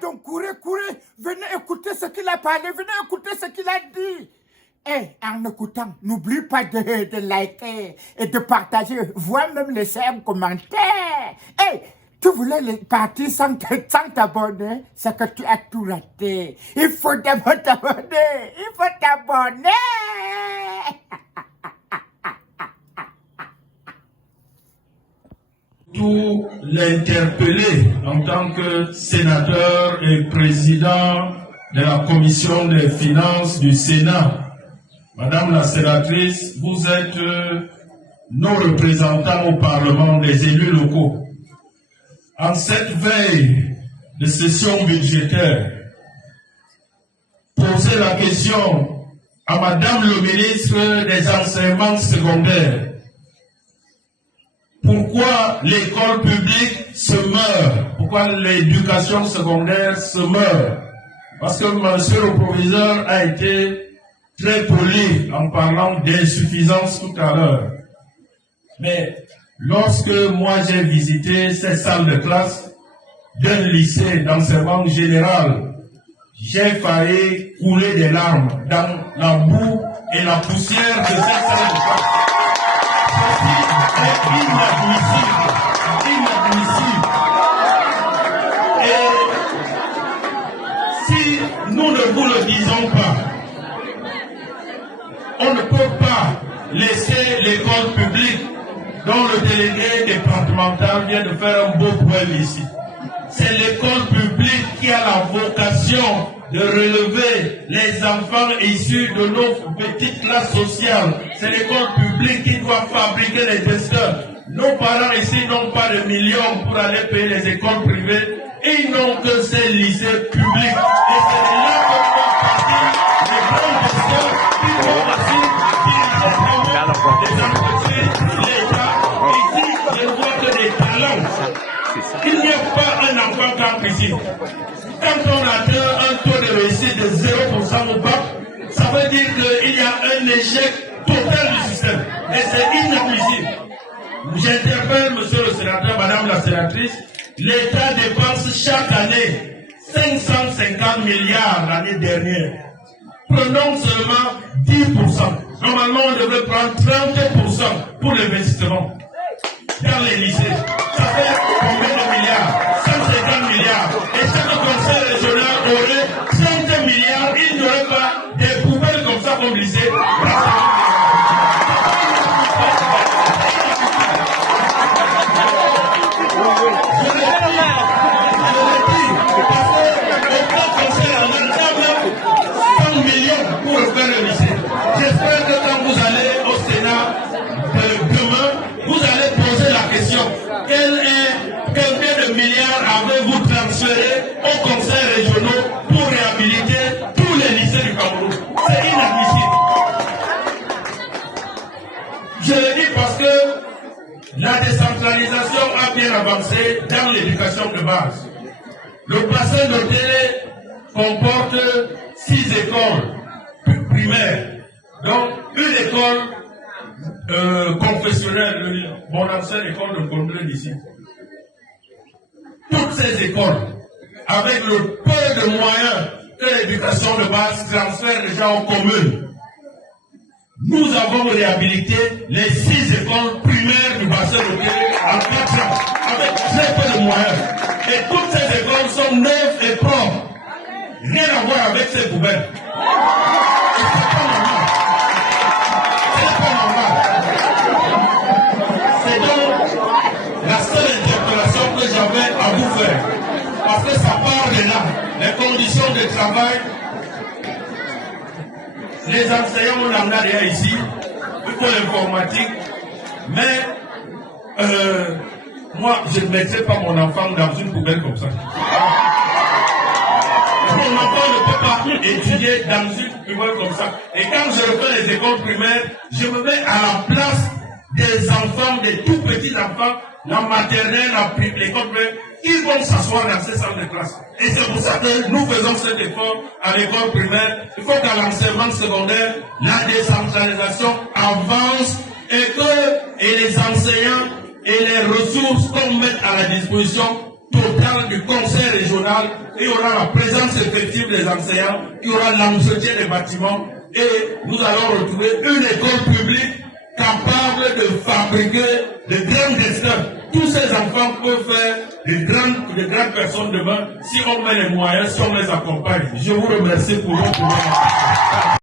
donc courez, venez écouter ce qu'il a parlé, venez écouter ce qu'il a dit. Et en écoutant, n'oublie pas de liker et de partager, voire même laisser un commentaire. Et tu voulais partir sans t'abonner, c'est que tu as tout raté. Il faut d'abord t'abonner, il faut t'abonner. Tout l'interpeller en tant que sénateur et président de la commission des finances du Sénat. Madame la sénatrice, vous êtes nos représentants au Parlement des élus locaux. En cette veille de session budgétaire, posez la question à Madame le ministre des enseignements secondaires. Pourquoi l'école publique se meurt? Pourquoi l'éducation secondaire se meurt? Parce que monsieur le proviseur a été très poli en parlant d'insuffisance tout à l'heure. Mais lorsque moi j'ai visité ces salles de classe d'un lycée d'enseignement général, j'ai failli couler des larmes dans la boue et la poussière de ces salles de classe. C'est inadmissible. Et si nous ne vous le disons pas, on ne peut pas laisser l'école publique dont le délégué départemental vient de faire un beau point ici. C'est l'école publique qui a la vocation de relever les enfants issus de nos petites classes sociales. C'est l'école publique qui doit fabriquer les testeurs. Nos parents ici n'ont pas de millions pour aller payer les écoles privées. Ils n'ont que ces lycées publics. Et c'est là que vont partir les grands testeurs qui vont aussi diriger les entreprises, l'État. Ici, je ne vois que des talents. Il n'y a pas un enfant capricieux. Quand on atteint un taux de réussite de 0% au bac, ça veut dire qu'il y a un échec total du système. Et c'est inadmissible. J'interpelle monsieur le sénateur, madame la sénatrice, l'État dépense chaque année 550 milliards l'année dernière. Prenons seulement 10%. Normalement, on devrait prendre 30% pour l'investissement dans les lycées. Ça fait combien de milliards? 150 milliards. Et chaque conseil régional aurait 30 milliards. Il n'y aurait pas des poubelles comme ça comme lycée. J'espère que quand vous allez au Sénat demain, vous allez poser la question. Combien de milliards avez-vous transféré aux conseils régionaux pour réhabiliter tous les lycées du Cameroun? C'est inadmissible. Je le dis parce que la décentralisation a bien avancé dans l'éducation de base. Le bassin de Télé comporte 6 écoles primaires. Donc, une école confessionnelle, mon ancienne école de Condé d'ici. Toutes ces écoles, avec le peu de moyens que l'éducation de base transfère déjà aux communes, nous avons réhabilité les 6 écoles primaires du bassin de Télé en 4 ans, avec très peu de moyens. Et toutes ces écoles sont neuves et propres. Rien à voir avec ces poubelles. C'est donc la seule interpellation que j'avais à vous faire. Parce que ça part de là. Les conditions de travail, les enseignants, on en a déjà ici, il faut l'informatique, mais moi, je ne mettrai pas mon enfant dans une poubelle comme ça. Mon enfant ne peut pas étudier dans une poubelle comme ça. Et quand je refais les écoles primaires, je me mets à la place des enfants, des tout petits enfants, la maternelle, l'école primaire, ils vont s'asseoir dans ces salles de classe. Et c'est pour ça que nous faisons cet effort à l'école primaire. Il faut qu'à l'enseignement secondaire, la décentralisation avance et les enseignants et les ressources qu'on met à la disposition totale du conseil régional, il y aura la présence effective des enseignants, il y aura l'entretien des bâtiments et nous allons retrouver une école publique capable de fabriquer de grands destins. Tous ces enfants peuvent faire de grandes personnes demain si on met les moyens, si on les accompagne. Je vous remercie pour votre